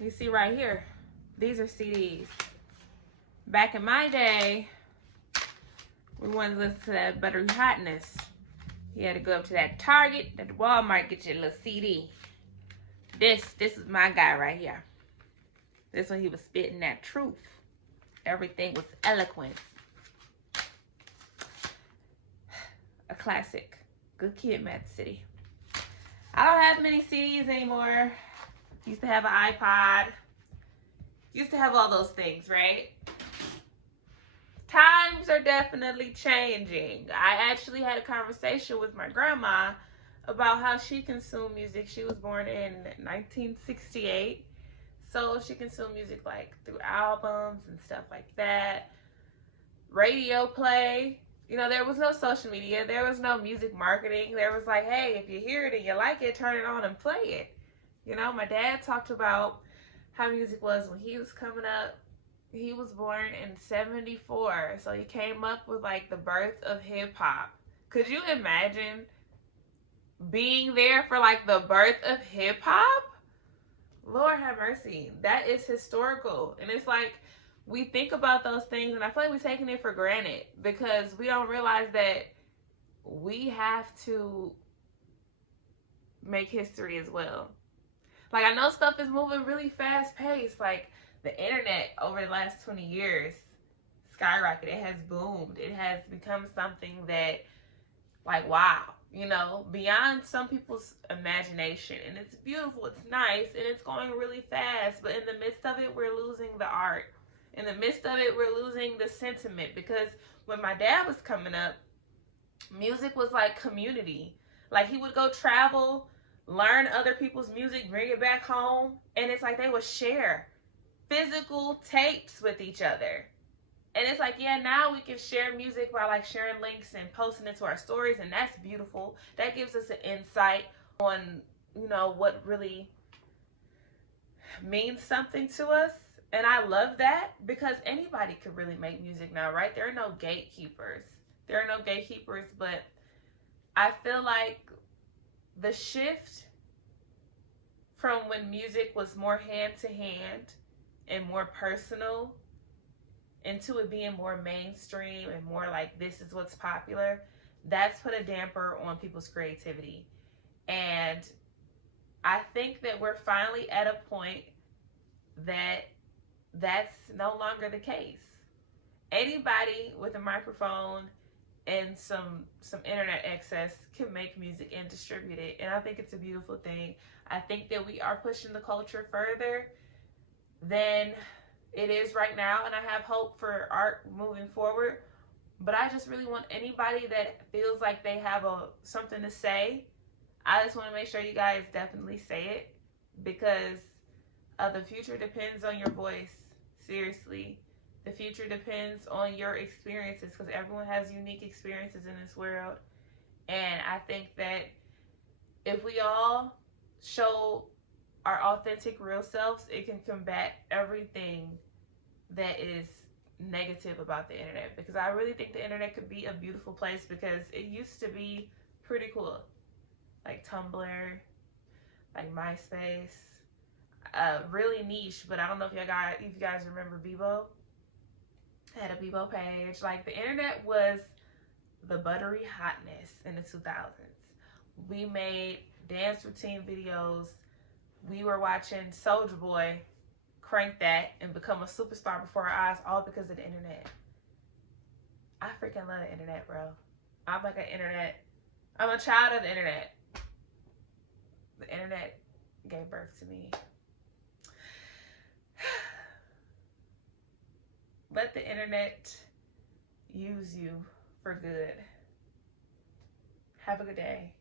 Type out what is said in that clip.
You see right here, these are CDs. Back in my day, we wanted to listen to that Buttery Hotness. You had to go up to that Target, that Walmart, get your little CD. This is my guy right here. This one, he was spitting that truth. Everything was eloquent. A classic. Good Kid, Mad City. I don't have many CDs anymore. Used to have an iPod. Used to have all those things, right? Times are definitely changing. I actually had a conversation with my grandma about how she consumed music. She was born in 1968. So she consumed music like through albums and stuff like that. Radio play. You know, there was no social media. There was no music marketing. There was like, hey, if you hear it and you like it, turn it on and play it. You know, my dad talked about how music was when he was coming up. He was born in 74. So he came up with like the birth of hip hop. Could you imagine being there for like the birth of hip hop? Lord have mercy. That is historical. And it's like we think about those things and I feel like we're taking it for granted because we don't realize that we have to make history as well. Like I know stuff is moving really fast paced. Like the internet over the last 20 years skyrocketed. It has boomed. It has become something that like wow. You know, beyond some people's imagination. And it's beautiful, it's nice, and it's going really fast. But in the midst of it, we're losing the art. In the midst of it, we're losing the sentiment. Because when my dad was coming up, music was like community. Like he would go travel, learn other people's music, bring it back home. And it's like they would share physical tapes with each other. And it's like, yeah, now we can share music by like sharing links and posting it to our stories, and that's beautiful. That gives us an insight on, you know, what really means something to us. And I love that because anybody could really make music now, right? There are no gatekeepers. There are no gatekeepers, but I feel like the shift from when music was more hand to hand and more personal into it being more mainstream and more like this is what's popular, that's put a damper on people's creativity. And I think that we're finally at a point that that's no longer the case. Anybody with a microphone and some internet access can make music and distribute it. And I think it's a beautiful thing. I think that we are pushing the culture further than it is right now, and I have hope for art moving forward. But I just really want anybody that feels like they have something to say. I just want to make sure you guys definitely say it because the future depends on your voice. Seriously, the future depends on your experiences because everyone has unique experiences in this world. And I think that if we all show our authentic real selves, it can combat everything that is negative about the internet. Because I really think the internet could be a beautiful place because it used to be pretty cool. Like Tumblr, like MySpace. Really niche, but I don't know if you guys remember Bebo. I had a Bebo page. Like the internet was the buttery hotness in the 2000s. We made dance routine videos. We were watching Soulja Boy crank that and become a superstar before our eyes, all because of the internet. I freaking love the internet, bro. I'm a child of the internet. The internet gave birth to me. Let the internet use you for good. Have a good day.